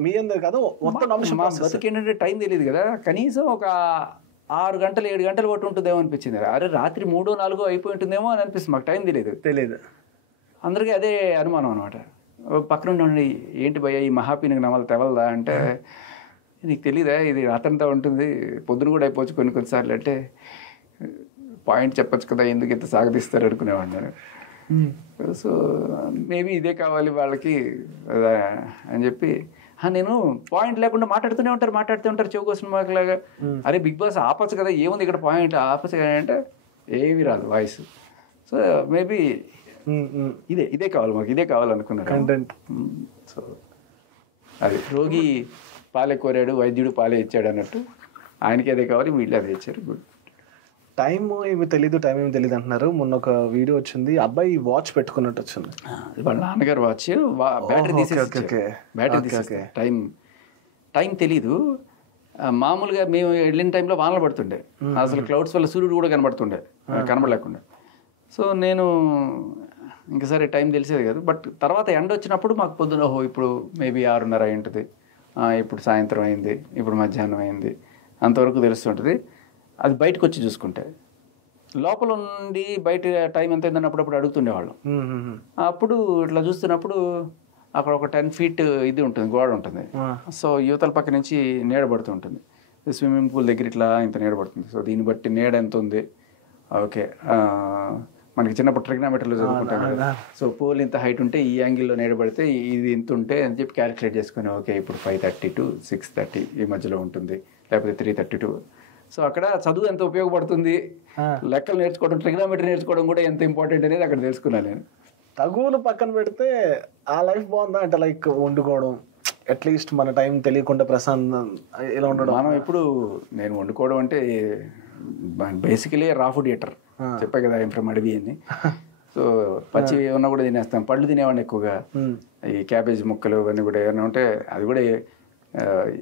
మీ అందరు కాదు మొత్తం నామినేషన్ బతుకు ఏంటంటే టైం తెలియదు కదా. కనీసం ఒక 6 గంటలు 7 గంటలు పట్టు ఉంటుందేమో అనిపించింది. అరే రాత్రి 3-4 అయిపోయి ఉంటుందేమో అని అనిపిస్తుంది. మాకు టైం తెలియదు. అందరికీ అదే అనుమానం అనమాట. పక్కన ఉండి ఏంటి భయ్య ఈ మహాపీనికి నమ్మలు తెవలదా అంటే నీకు తెలీదా ఇది రాత్రంతా ఉంటుంది, పొద్దున కూడా అయిపోవచ్చు కొన్నిసార్లు అంటే పాయింట్ చెప్పచ్చు కదా ఎందుకు ఇంత సాగదీస్తారు అనుకునేవాడిని నేను. సో మేబీ ఇదే కావాలి వాళ్ళకి అని చెప్పి నేను పాయింట్ లేకుండా మాట్లాడుతూనే ఉంటారు చెవు కోసం మాకులాగా. అరే బిగ్ బాస్ ఆపచ్చు కదా, ఏముంది ఇక్కడ పాయింట్ ఆపచ్చు కదా అంటే ఏమీ రాదు వాయిస్. సో మేబీ ఇదే కావాలి మాకు, ఇదే కావాలనుకున్నారు కంటెంట్. సో అది రోగి పాలే కోరాడు, వైద్యుడు పాలే ఇచ్చాడు అన్నట్టు ఆయనకి అదే కావాలి, వీళ్ళు అదే ఇచ్చారు. గుడ్. టైం ఏమి తెలీదు అంటున్నారు. మొన్న ఒక వీడియో వచ్చింది, అబ్బాయి వాచ్ పెట్టుకున్నట్టు వచ్చింది. వాళ్ళ నాన్నగారు వాచ్ బ్యాటరీ తీసేసి టైం తెలీదు. మామూలుగా మేము వెళ్ళిన టైంలో వానలు పడుతుండే, అసలు క్లౌడ్స్ వల్ల సూర్యుడు కూడా కనబడలేకుండా. సో నేను ఇంకా సరే టైం తెలిసేది కాదు. బట్ తర్వాత ఎండ వచ్చినప్పుడు మాకు పొద్దున ఇప్పుడు మేబీ 6:30 అయి ఉంటుంది, ఇప్పుడు సాయంత్రం అయింది, ఇప్పుడు మధ్యాహ్నం అయింది, అంతవరకు తెలుస్తుంటుంది. అది బయటకు వచ్చి చూసుకుంటే లోపల ఉండి బయట టైం ఎంత అయిందని అప్పుడప్పుడు అడుగుతుండేవాళ్ళం. అప్పుడు ఇట్లా చూస్తున్నప్పుడు అక్కడ ఒక 10 feet ఇది ఉంటుంది, గోడ ఉంటుంది. సో యువతల పక్క నుంచి నీడ పడుతూ ఉంటుంది. స్విమ్మింగ్ పూల్ దగ్గర ఇట్లా ఇంత నీడ పడుతుంది. సో దీన్ని బట్టి నీడ ఎంత ఉంది, ఓకే మనకి చిన్నప్పుడు ట్రిగ్నామెట్రీలో చదువుకుంటాం కదా. సో పూల్ ఇంత హైట్ ఉంటే ఈ యాంగిల్లో నీడ పడితే ఇది ఇంత ఉంటే అని చెప్పి క్యాలిక్యులేట్ చేసుకుని ఓకే ఇప్పుడు 5:30 to 6:30 ఈ మధ్యలో ఉంటుంది, లేకపోతే 3:32. సో అక్కడ చదువు ఎంత ఉపయోగపడుతుంది, లెక్కలు నేర్చుకోవడం, ట్రిగ్నామెట్రీ నేర్చుకోవడం కూడా ఎంత ఇంపార్టెంట్ అనేది అక్కడ తెలుసుకున్నాను నేను. తగువును పక్కన పెడితే ఆ లైఫ్ బాగుందా అంటే లైక్ వండుకోవడం అట్లీస్ట్ మన టైం తెలియకుండా ప్రశాంతం ఇలా ఉండడం. మనం ఎప్పుడు నేను వండుకోవడం అంటే బేసికలీ రా ఫుడ్ ఈటర్, చెప్పా కదా ఐఎమ్ ఫ్రమ్ అడవి అని. సో పచ్చి ఏమన్నా కూడా తినేస్తాం. పళ్ళు తినేవాడిని ఎక్కువగా. ఈ క్యాబేజ్ ముక్కలు అవన్నీ కూడా ఏమన్నా ఉంటే అది కూడా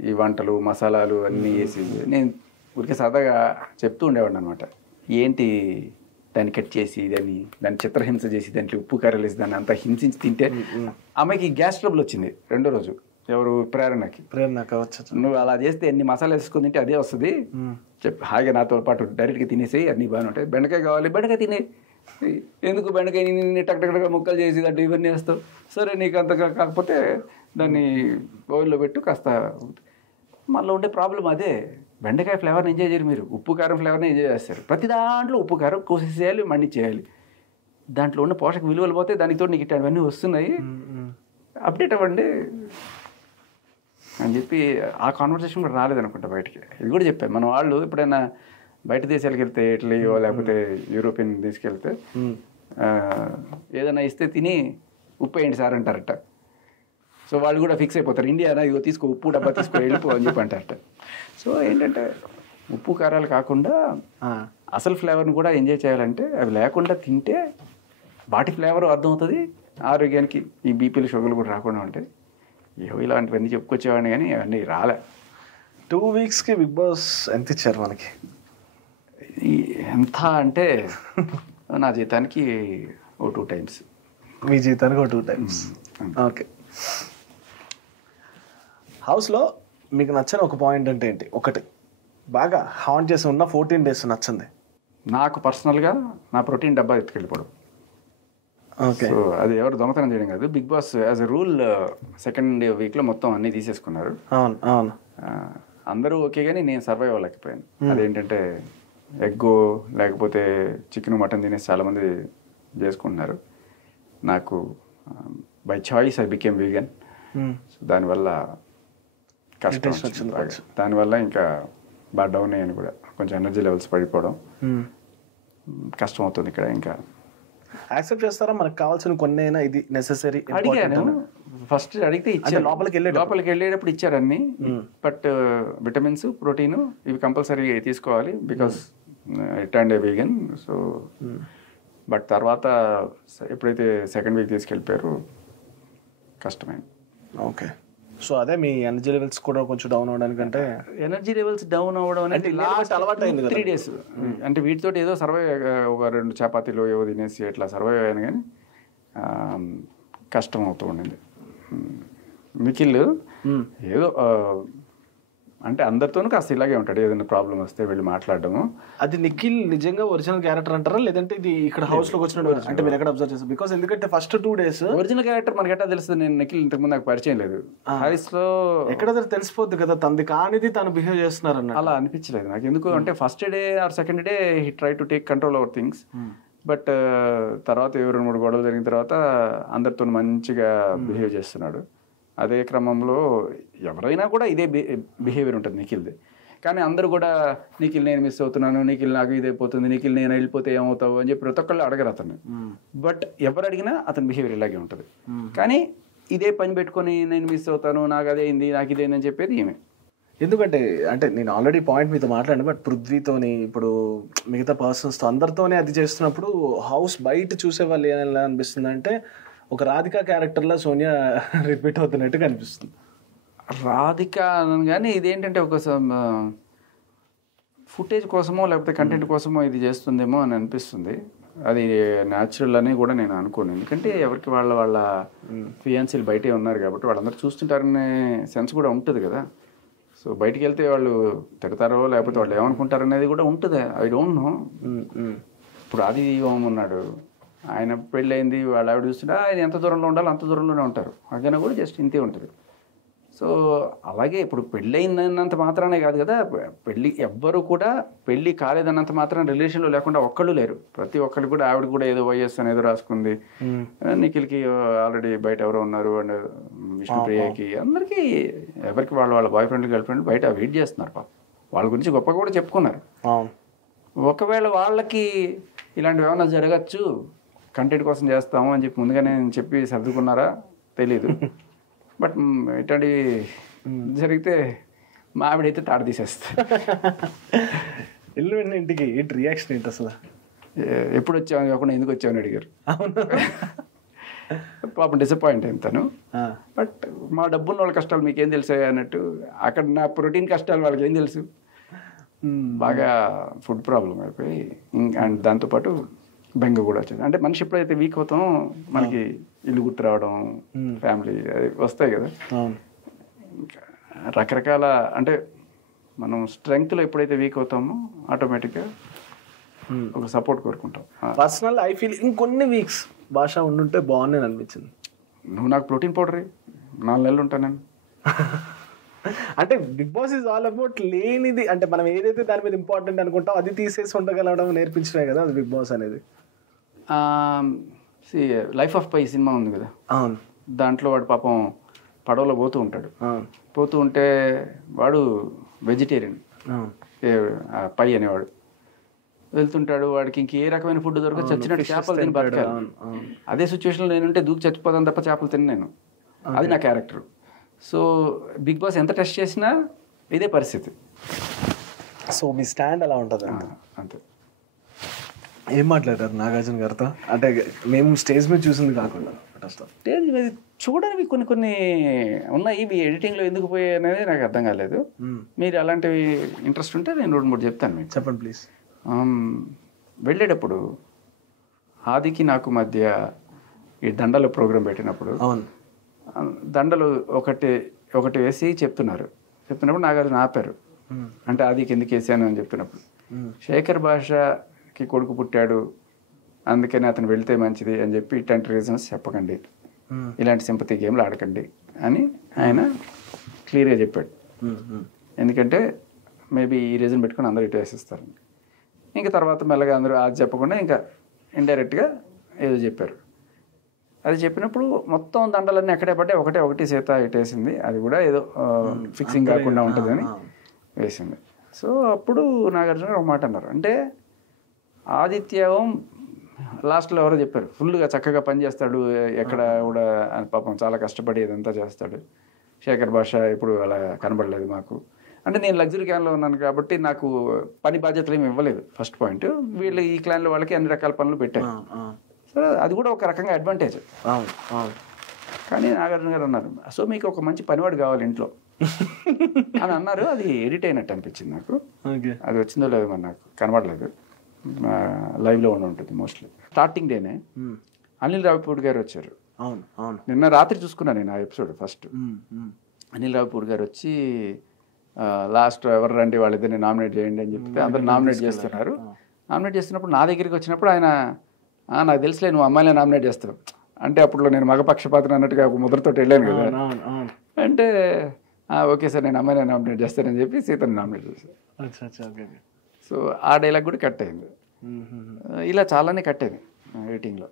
ఈ వంటలు మసాలాలు అన్నీ వేసి నేను ఊరికే సరదాగా చెప్తూ ఉండేవాడిని అనమాట. ఏంటి దాన్ని కట్ చేసి దాన్ని చిత్రహింస చేసి దాంట్లో ఉప్పు కారాలు వేసి దాన్ని అంతా హింసించి తింటే ఆమెకి గ్యాస్ ట్రబుల్ వచ్చింది 2వ రోజు. ఎవరు? ప్రేరణకి. నువ్వు అలా చేస్తే ఎన్ని మసాలా వేసుకుని తింటే అదే వస్తుంది, చెప్పి హాయిగా నాతో పాటు డైరెక్ట్గా తినేసేయి, అన్నీ బాగానే ఉంటాయి. బెండకాయ కావాలి, బెండకాయ తినే, ఎందుకు బెండకాయ టక్ ముక్కలు చేసి దాంట్లో ఇవన్నీ వేస్తావు, సరే నీకు అంత కాకపోతే దాన్ని బౌల్లో పెట్టు కాస్త. మళ్ళీ ఉండే ప్రాబ్లం అదే, బెండకాయ ఫ్లేవర్ని ఎంజాయ్ చేయరు మీరు, ఉప్పు కారం ఫ్లేవర్ని ఎంజాయ్ చేస్తారు. ప్రతి దాంట్లో ఉప్పు కారం కోసేసేయాలి, మండి చేయాలి. దాంట్లో ఉన్న పోషక విలువలు పోతే దానితో నీకు ఇట్లాంటివన్నీ వస్తున్నాయి, అప్డేట్ అవ్వండి అని చెప్పి ఆ కాన్వర్సేషన్ కూడా రాలేదనుకుంటా బయటికి. ఇది కూడా చెప్పాను, మన వాళ్ళు ఎప్పుడైనా బయట దేశాలకు వెళ్తే ఇటలీయో లేకపోతే యూరోపియన్ తీసుకెళ్తే ఏదైనా ఇస్తే తిని ఉప్పు వేయండి సార్ అంటారట. సో వాళ్ళు కూడా ఫిక్స్ అయిపోతారు, ఇండియా ఇదిగో తీసుకో ఉప్పు డబ్బా తీసుకో వెళ్ళిపో అని చెప్పి అంటారట. సో ఏంటంటే ఉప్పు కారాలు కాకుండా అసలు ఫ్లేవర్ని కూడా ఎంజాయ్ చేయాలంటే అవి లేకుండా తింటే వాటి ఫ్లేవర్ అర్థమవుతుంది, ఆరోగ్యానికి ఈ బీపీలు షుగర్లు కూడా రాకుండా ఉంటాయి. ఏవో ఇలాంటివన్నీ చెప్పుకొచ్చేవాడిని కానీ అవన్నీ రాలే. 2 weeksకి బిగ్ బాస్ ఎంత ఇచ్చారు మనకి? ఎంత అంటే నా జీతానికి 2 times. మీ జీతానికి 2 times. ఓకే. హౌస్లో మీకు నచ్చిన ఒక పాయింట్ అంటే ఏంటి? ఒకటి బాగా హాంట్ చేసి ఉన్న 14 days నచ్చింది నాకు పర్సనల్గా నా ప్రోటీన్ డబ్బా ఎత్తుకెళ్ళిపోవడం. ఓకే. సో అది ఎవరు దొంగతనం చేయడం కాదు, Bigg Boss as a rule 2nd weekలో మొత్తం అన్నీ తీసేసుకున్నారు. అవును అవును, అందరూ ఓకే, కానీ నేను సర్వైవ్ అవ్వలేకపోయాను. అదేంటంటే ఎగ్ లేకపోతే చికెన్ మటన్ తినేసి చాలామంది చేసుకుంటున్నారు. నాకు by choice I became vegan. So దానివల్ల కష్టం వచ్చింది బాగా. దానివల్ల ఇంకా బాగా డౌన్ అయ్యాను కూడా, కొంచెం ఎనర్జీ లెవెల్స్ పడిపోవడం కష్టం అవుతుంది ఇక్కడ. ఇంకా యాక్సెప్ట్ చేస్తారా మనకు కావాల్సిన కొన్ని అయినా ఇది నెసెసరీ? అడిగాను, ఫస్ట్ అడిగితే ఇచ్చారు, లోపలికి వెళ్ళేటప్పుడు ఇచ్చారు అన్ని. బట్ విటమిన్స్ ప్రోటీన్ ఇవి కంపల్సరీ తీసుకోవాలి because it and a vegan. So but తర్వాత ఎప్పుడైతే 2nd week తీసుకెళ్ళిపోయారు కష్టమైంది. ఓకే. సో అదే మీ ఎనర్జీ లెవెల్స్ కూడా కొంచెం డౌన్ అవడానికంటే ఎనర్జీ లెవెల్స్ డౌన్ అవ్వడం అనేది అలవాటు అయింది 3 days. అంటే వీటితో ఏదో సర్వైవ్, ఒక 2 చపాతీలు ఏవో తినేసి ఎట్లా సర్వైవ్ అయ్యాను, కానీ కష్టం అవుతూ ఉండింది. నిఖిల్ ఏదో అంటే అందరితోనూ కాస్త ఇలాగే ఉంటాడు, ఏదైనా ప్రాబ్లం వస్తే వెళ్ళి మాట్లాడడము. అది నిఖిల్ నిజంగా ఒరిజినల్ క్యారెక్టర్ అంటారా, లేదంటే ఇది ఇక్కడ హౌస్ లోకి వచ్చినట్టు అంటే మీరు ఎక్కడ అబ్జర్వ్ చేస్తారు? బికాస్ ఎందుకంటే ఫస్ట్ 2 days ఒరిజినల్ క్యారెక్టర్ మనకి ఎట్లా తెలుస్తుంది? నేను నిఖిల్ ఇంతకుముందు నాకు పరిచయం లేదు, హౌస్ లో ఎక్కడ తెలిసిపోద్ది కదా తనది కానిది తను బిహేవ్ చేస్తున్నారు అన్న. అలా అనిపించలేదు నాకు ఎందుకు అంటే first day or 2nd day he try to take control over things. But తర్వాత 2-3 గొడవలు జరిగిన తర్వాత అందరితో మంచిగా బిహేవ్ చేస్తున్నాడు. అదే క్రమంలో ఎవరైనా కూడా ఇదే బిహేవియర్ ఉంటుంది నిఖిల్ది. కానీ అందరూ కూడా నిఖిల్ నేను మిస్ అవుతున్నాను, నిఖిల్ నాకు ఇదైపోతుంది, నిఖిల్ నేను వెళ్ళిపోతే ఏమవుతావు అని చెప్పి ప్రతి ఒక్కళ్ళు అడగరు అతను. బట్ ఎవరు అడిగినా అతని బిహేవియర్ ఇలాగే ఉంటుంది. కానీ ఇదే పని పెట్టుకొని నేను మిస్ అవుతాను, నాకు అదే అయింది, నాకు ఇదేందని చెప్పేది ఈమె. ఎందుకంటే అంటే నేను ఆల్రెడీ పాయింట్ మీతో మాట్లాడాను, బట్ పృథ్వీతోని ఇప్పుడు మిగతా పర్సన్స్తో అందరితోనే అది చేస్తున్నప్పుడు హౌస్ బయట చూసే వాళ్ళు ఎలా అనిపిస్తుంది అంటే ఒక రాధిక క్యారెక్టర్లో సోనియా రిపీట్ అవుతున్నట్టు కనిపిస్తుంది. రాధిక కానీ ఇదేంటంటే ఒక ఫుటేజ్ కోసమో లేకపోతే కంటెంట్ కోసమో ఇది చేస్తుందేమో అని అనిపిస్తుంది. అది న్యాచురల్ అని కూడా నేను అనుకోను, ఎందుకంటే ఎవరికి వాళ్ళ ఫియాన్సీలు బయటే ఉన్నారు కాబట్టి వాళ్ళందరూ చూస్తుంటారనే సెన్స్ కూడా ఉంటుంది కదా. సో బయటికి వెళ్తే వాళ్ళు తిడతారో లేకపోతే వాళ్ళు ఏమనుకుంటారనేది కూడా ఉంటుంది. I don't know. ఇప్పుడు ఆది ఓం ఉన్నాడు, ఆయన పెళ్ళయింది, వాళ్ళ ఆవిడ చూస్తుంటే ఆయన ఎంత దూరంలో ఉండాలో అంత దూరంలోనే ఉంటారు. అగైనా కూడా జస్ట్ ఇంతే ఉంటుంది. సో అలాగే ఇప్పుడు పెళ్ళయిందన్నంత మాత్రానే కాదు కదా, పెళ్ళి ఎవ్వరు కూడా పెళ్ళి కాలేదన్నంత మాత్రం రిలేషన్లో లేకుండా ఒక్కళ్ళు లేరు. ప్రతి ఒక్కళ్ళు కూడా, ఆవిడ కూడా ఏదో వైఎస్ అని ఏదో రాసుకుంది, నిఖిల్కి ఆల్రెడీ బయట ఎవరో ఉన్నారు, అండ్ విష్ణుప్రియకి, అందరికీ ఎవరికి వాళ్ళ బాయ్ ఫ్రెండ్ గర్ల్ ఫ్రెండ్ బయట వెయిట్ చేస్తున్నారు. పాప వాళ్ళ గురించి గొప్పగా కూడా చెప్పుకున్నారు. ఒకవేళ వాళ్ళకి ఇలాంటివి ఏమైనా జరగచ్చు, కంటెంట్ కోసం చేస్తాము అని చెప్పి ముందుగానే చెప్పి సర్దుకున్నారా తెలీదు. బట్ ఇట్లాంటి జరిగితే మా ఆవిడైతే తాడ తీసేస్తా. ఇల్లు ఇంటికి ఏంటి రియాక్షన్ ఏంటి అసలు? ఎప్పుడు వచ్చావు కాకుండా ఎందుకు వచ్చావని అడిగారు. పాపం డిసప్పాయింట్ అయింది తను. బట్ మా డబ్బున్న వాళ్ళ కష్టాలు మీకేం తెలుసాయి అన్నట్టు, అక్కడ నా ప్రోటీన్ కష్టాలు వాళ్ళకి ఏం తెలుసు. బాగా ఫుడ్ ప్రాబ్లం అయిపోయి, అండ్ దాంతోపాటు బెంగ కూడా వచ్చింది. అంటే మనిషి ఎప్పుడైతే వీక్ అవుతామో మనకి ఇల్లు గుర్తు రావడం, ఫ్యామిలీ అది వస్తాయి కదా. ఇంకా రకరకాల, అంటే మనం స్ట్రెంగ్త్లో ఎప్పుడైతే వీక్ అవుతామో ఆటోమేటిక్గా ఒక సపోర్ట్ కోరుకుంటాం. పర్సనల్ ఐ ఫీల్ ఇంకొన్ని వీక్స్ భాష ఉండుంటే బాగుంది అనిపించింది. నువ్వు నాకు ప్రోటీన్ పౌడర్ 4 నెలలు ఉంటాను నేను. అంటే Bigg Boss is all about లేనిది, అంటే మనం ఏదైతే దాని మీద ఇంపార్టెంట్ అనుకుంటాం అది తీసేసి ఉండగలవడం నేర్పించినాయి కదా అది బిగ్ బాస్ అనేది. లైఫ్ ఆఫ్ పై సినిమా ఉంది కదా, అవును, దాంట్లో వాడు పాపం పడవలో పోతూ ఉంటాడు. పోతూ ఉంటే వాడు వెజిటేరియన్, పై అనేవాడు వెళ్తుంటాడు. వాడికి ఇంక ఏ రకమైన ఫుడ్ దొరకదు, చచ్చినట్టు చేపలు తిని బతకాలి. అదే సిచ్యువేషన్లో నేనుంటే దూకి చచ్చిపోతాను తప్ప చేపలు తిని నేను, అది నా క్యారెక్టర్. సో బిగ్ బాస్ ఎంత టెస్ట్ చేసినా ఇదే పరిస్థితి. సో మీ స్టాండ్ అలా ఉంటుంది అంతే. ఏం మాట్లాడారు నాగార్జున గారితో? అంటే మేము స్టేజ్ మీద చూసింది కాకుండా స్టేజ్ మీద చూడడానికి కొన్ని ఉన్నాయి, ఇవి ఎడిటింగ్లో ఎందుకు పోయాయి అనేది నాకు అర్థం కాలేదు. మీరు అలాంటివి ఇంట్రెస్ట్ ఉంటే నేను 2-3 చెప్తాను మీకు. చెప్పండి ప్లీజ్. వెళ్ళేటప్పుడు ఆదికి నాకు మధ్య ఈ దండల ప్రోగ్రాం పెట్టినప్పుడు, అవును, దండలు ఒకటి వేసి చెప్తున్నప్పుడు నాగార్జున ఆపారు. అంటే ఆదికి ఎందుకు వేసాను అని చెప్పినప్పుడు, శేఖర్ భాషకి కొడుకు పుట్టాడు అందుకని అతను వెళ్తే మంచిది అని చెప్పి ఇట్లాంటి రీజన్స్ చెప్పకండి, ఇలాంటి సింపతి గేమ్లు ఆడకండి అని ఆయన క్లియర్గా చెప్పాడు. ఎందుకంటే మేబీ ఈ రీజన్ పెట్టుకుని అందరూ ఇటు వేసేస్తారు. ఇంకా తర్వాత మెల్లగా అందరూ అది చెప్పకుండా ఇంకా ఇండైరెక్ట్గా ఏదో చెప్పారు. అది చెప్పినప్పుడు మొత్తం దండలన్నీ ఎక్కడే పడ్డాయి, ఒకటి సీత ఇటేసింది, అది కూడా ఏదో ఫిక్సింగ్ కాకుండా ఉంటుందని వేసింది. సో అప్పుడు నాగార్జున ఒక మాట అన్నారు, అంటే ఆదిత్యం లాస్ట్లో ఎవరో చెప్పారు ఫుల్గా చక్కగా పనిచేస్తాడు, ఎక్కడ కూడా పాపం చాలా కష్టపడి ఇదంతా చేస్తాడు, శేఖర్ భాష ఇప్పుడు అలా కనబడలేదు మాకు. అంటే నేను లగ్జరీ క్లాన్లో ఉన్నాను కాబట్టి నాకు పని బాధ్యతలు ఏమి ఇవ్వలేదు. ఫస్ట్ పాయింట్, వీళ్ళు ఈ క్లాన్లో వాళ్ళకి అన్ని రకాల పనులు పెట్టారు. సో అది కూడా ఒక రకంగా అడ్వాంటేజ్. కానీ నాగార్జున గారు అన్నారు, సో మీకు ఒక మంచి పనివాడు కావాలి ఇంట్లో అని అన్నారు. అది ఎడిట్ అయినట్టు అనిపించింది నాకు. అది వచ్చిందో లేదో మరి నాకు కనబడలేదు, లైవ్లో ఉంటుంది మోస్ట్లీ. స్టార్టింగ్ డేనే అనిల్ రావిపూడి గారు వచ్చారు. నిన్న రాత్రి చూసుకున్నాను నేను ఆ ఎపిసోడ్ ఫస్ట్. అనిల్ రావిపూడి గారు వచ్చి లాస్ట్ ఎవరు రండి వాళ్ళిద్దరిని నామినేట్ చేయండి అని చెప్తే అందరు నామినేట్ చేస్తున్నారు. నామినేట్ చేస్తున్నప్పుడు నా దగ్గరికి వచ్చినప్పుడు ఆయన, నాకు తెలుసులే నువ్వు అమ్మాయిలే నామినేట్ చేస్తావు అంటే, అప్పుడు నేను మగపక్షపాతం అన్నట్టుగా ఒక ముద్రతో వెళ్ళాను కదా. అంటే ఓకే సార్ నేను అమ్మాయిలే నామినేట్ చేస్తానని చెప్పి సీతని నామినేట్ చేస్తాను. సో ఆ డైలాగ్ కూడా కట్ అయింది. ఇలా చాలానే కట్ అయింది ఎడిటింగ్లో.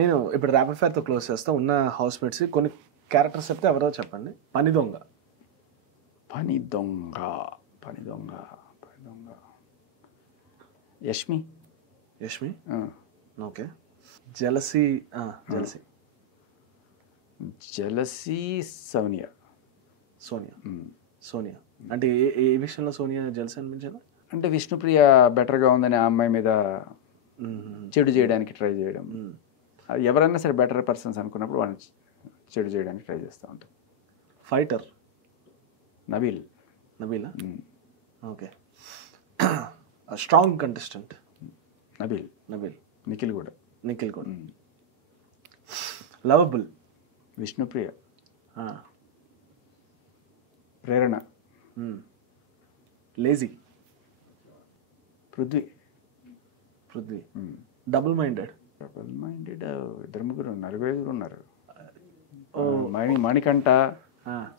నేను ఇప్పుడు ర్యాపిడ్ ఫైర్తో క్లోజ్ చేస్తా. ఉన్న హౌస్ మేట్స్ కొన్ని క్యారెక్టర్స్ చెప్తే ఎవరో చెప్పండి. పని దొంగ యష్మి. ఓకే. జలసీ సోనియా అంటే ఏ విషయంలో సోనియా జలసీ అనిపించారు? అంటే విష్ణుప్రియ బెటర్గా ఉందని ఆ అమ్మాయి మీద చెడు చేయడానికి ట్రై చేయడం. ఎవరైనా సరే బెటర్ పర్సన్స్ అనుకున్నప్పుడు వాళ్ళని చెడు చేయడానికి ట్రై చేస్తూ ఉంటారు. Fighter Nabeela. Okay. Strong contestant Nabeel. Nikhil కూడా. Lovable Vishnupriya. Prerana. Lazy Prithvi. Prithvi double minded ఇద్దరు ముగ్గురు నలుగురు ఉన్నారు. మణికంఠ,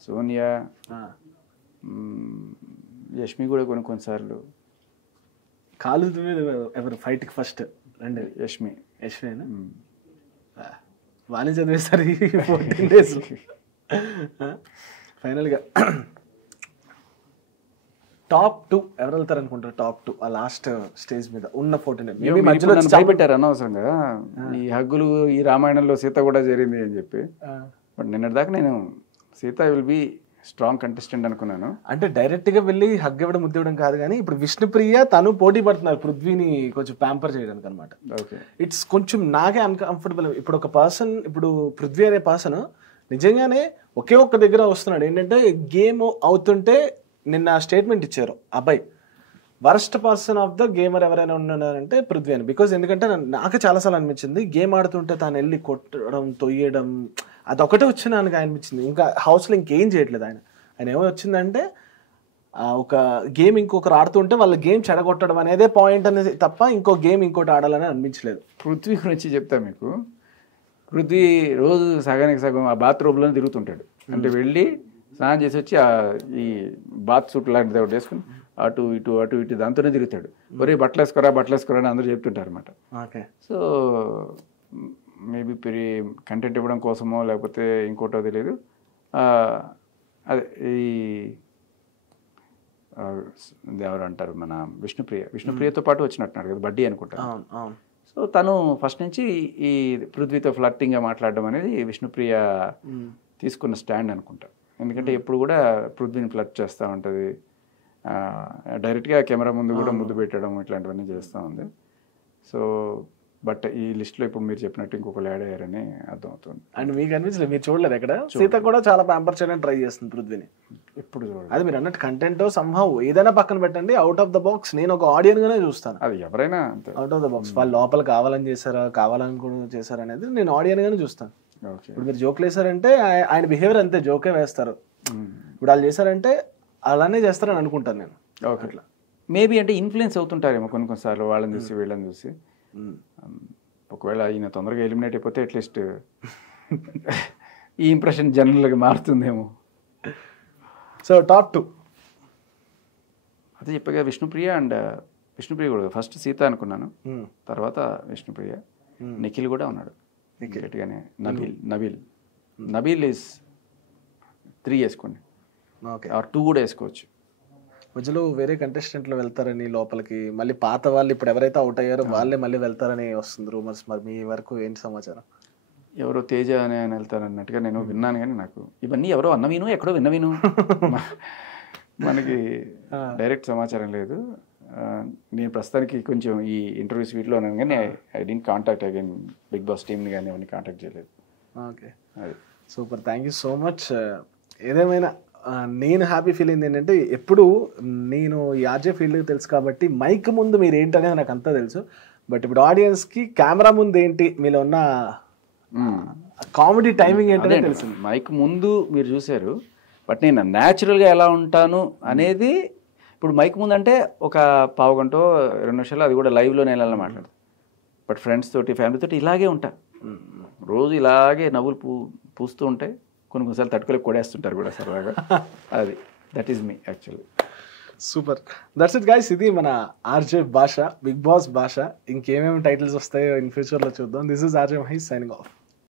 సోనియా, యష్మి కూడా కొన్నిసార్లు. కాలు ఎవరు ఫైట్కి ఫస్ట్ రండి? యష్మినా? బాగానే చదివేశారు ఈ 14 days. ఫైనల్గా టాప్ 2 ఎవరు వెళ్తారు అనుకుంటారు? టాప్ 2 ఆ లాస్ట్ స్టేజ్ మీద ఉన్న 14 days మధ్యలో భయపెట్టారు అనవసరంగా. ఈ హగ్గులు ఈ రామాయణంలో సీత కూడా జరిగింది అని చెప్పి. బట్ నిన్నటిదాకా నేను Sita will be strong contestant అనుకున్నాను. అంటే డైరెక్ట్ గా వెళ్ళి హగ్ ఇవ్వడం ముద్దు ఇవ్వడం కాదు, కానీ ఇప్పుడు విష్ణుప్రియ తను పోటీ పడుతున్నారు పృథ్వీని కొంచెం ప్యాంపర్ చేయడానికి అనమాట. ఇట్స్ కొంచెం నాకే అన్కంఫర్టబుల్. ఇప్పుడు ఒక పర్సన్, ఇప్పుడు పృథ్వీ అనే పర్సన్ నిజంగానే ఒకే ఒక్క దగ్గర వస్తున్నాడు. ఏంటంటే గేమ్ అవుతుంటే నిన్న స్టేట్మెంట్ ఇచ్చారు అబ్బాయి, worst person of the gamer ఎవరైనా ఉన్నారంటే పృథ్వీ అని. బికాజ్ ఎందుకంటే నాకు చాలాసార్లు అనిపించింది గేమ్ ఆడుతుంటే తాను వెళ్ళి కొట్టడం, తొయ్యడం, అదొకటే వచ్చింది నాకు అనిపించింది. ఇంకా హౌస్లో ఇంకేం చేయట్లేదు ఆయన. ఆయన ఏమో వచ్చిందంటే ఒక గేమ్ ఇంకొకరు ఆడుతుంటే వాళ్ళ గేమ్ చెడగొట్టడం అనేదే పాయింట్ అనేది తప్ప ఇంకో గేమ్ ఇంకోటి ఆడాలని అనిపించలేదు. పృథ్వీ గురించి చెప్తా మీకు. పృథ్వీ రోజు సగానికి సగం ఆ బాత్రూంలోనే తిరుగుతుంటాడు. అంటే వెళ్ళి స్నానం చేసి వచ్చి ఈ బాత్ సూట్ లాంటిది ఒకటి వేసుకుని అటు ఇటు దాంతోనే తిరుగుతాడు. ఒరే బట్టలు వేసుకోరా అని అందరూ చెప్తుంటారు అనమాట. సో మేబీ కంటెంట్ ఇవ్వడం కోసమో లేకపోతే ఇంకోటో తెలియదు. అదే ఈ ఎవరు అంటారు, మన విష్ణుప్రియతో పాటు వచ్చినట్టున్నాడు కదా, బడ్డీ అనుకుంటాను. సో తను ఫస్ట్ నుంచి ఈ పృథ్వీతో ఫ్లర్టింగ్గా మాట్లాడడం అనేది విష్ణుప్రియ తీసుకున్న స్టాండ్ అనుకుంటా. ఎందుకంటే ఎప్పుడు కూడా పృథ్వీని ఫ్లర్ట్ చేస్తూ ఉంటుంది, డైరెక్ట్గా కెమెరా ముందు కూడా ముద్దు పెట్టడం ఇట్లాంటివన్నీ చేస్తూ ఉంది. సో బట్ ఈ లిస్ట్లో ఇప్పుడు మీరు చెప్పినట్టు ఇంకొకరు యాడ్ అయ్యారని అర్థమవుతుంది. అండ్ మీకు అనిపించలేదు? మీరు చూడలేదు ఎక్కడ? సీత కూడా చాలా ప్యాంపర్ చేయడానికి ట్రై చేస్తుంది పృథ్వీని. ఎప్పుడు చూడండి, అది మీరు అన్నట్టు కంటెంట్ సంహవ్ ఏదైనా పక్కన పెట్టండి, అవుట్ ఆఫ్ ద బాక్స్ నేను ఒక ఆడియన్ గానే చూస్తాను. అది ఎవరైనా అవుట్ ఆఫ్ ద బాక్స్, వాళ్ళు లోపల కావాలని చేశారా కావాలని కూడా చేశారా అనేది నేను ఆడియన్ గానే చూస్తాను. ఇప్పుడు మీరు జోక్లు వేసారంటే ఆయన బిహేవియర్ అంతే, జోకే వేస్తారు. ఇప్పుడు వాళ్ళు చేశారంటే అలానే చేస్తారని అనుకుంటాను నేను. ఓకే, అట్లా మేబీ అంటే ఇన్ఫ్లుయెన్స్ అవుతుంటారేమో కొన్నిసార్లు వాళ్ళని చూసి వీళ్ళని చూసి. ఒకవేళ ఈయన తొందరగా ఎలిమినేట్ అయిపోతే అట్లీస్ట్ ఈ ఇంప్రెషన్ జనరల్గా మారుతుందేమో. సో టాప్ 2 అదే చెప్పగా విష్ణుప్రియ కూడా ఫస్ట్ సీత అనుకున్నాను, తర్వాత విష్ణుప్రియ. నిఖిల్ కూడా ఉన్నాడు గట్టిగానే. నబీల్ ఈజ్ 3 వేసుకోండి, 2 కూడా వేసుకోవచ్చు. మధ్యలో వేరే కంటెస్టెంట్లు వెళ్తారని లోపలికి, మళ్ళీ పాత వాళ్ళు ఇప్పుడు ఎవరైతే అవుట్ అయ్యారో వాళ్ళే మళ్ళీ వెళ్తారని వస్తుంది రూమర్స్. మరి మీ వరకు ఏంటి సమాచారం? ఎవరో తేజ అని ఆయన వెళ్తారన్నట్టుగా నేను విన్నాను, కానీ నాకు ఇవన్నీ ఎవరో అన్నవిను ఎక్కడో విన్నవిను, మనకి డైరెక్ట్ సమాచారం లేదు. నేను ప్రస్తుతానికి కొంచెం ఈ ఇంటర్వ్యూస్ వీటిలో ఉన్నాను, కానీ I didn't contact again Bigg Boss టీమ్ని కానీ అవన్నీ కాంటాక్ట్ చేయలేదు. Okay, super, thank you so much. ఏదేమైనా నేను హ్యాపీ ఫీల్ అయింది ఏంటంటే, ఎప్పుడు నేను ఈ ఆర్జే ఫీల్డ్ తెలుసు కాబట్టి మైక్ ముందు మీరు ఏంటనేది నాకు అంతా తెలుసు. బట్ ఇప్పుడు ఆడియన్స్కి కెమెరా ముందు ఏంటి, మీలో ఉన్న కామెడీ టైమింగ్ ఏంటనే తెలుసు. మైక్ ముందు మీరు చూశారు, బట్ నేను న్యాచురల్గా ఎలా ఉంటాను అనేది ఇప్పుడు మైక్ ముందు అంటే ఒక పావు గంట 2 నిమిషాలు, అది కూడా లైవ్లో నేను ఎలా మాట్లాడతాను. బట్ ఫ్రెండ్స్ తోటి ఫ్యామిలీ తోటి ఇలాగే ఉంటా, రోజు ఇలాగే నవ్వులు పూస్తూ ఉంటాయి. కొన్నిసార్లు తట్టుకోలేక కొడేస్తుంటారు కూడా సరదాగా. అది that is me actually. Super, that's it guys. ఇది మన ఆర్జే భాష, బిగ్ బాస్ భాష. ఇంకేమేమి టైటిల్స్ వస్తాయో ఇన్ ఫ్యూచర్లో చూద్దాం. This is RJ Mahesh signing off.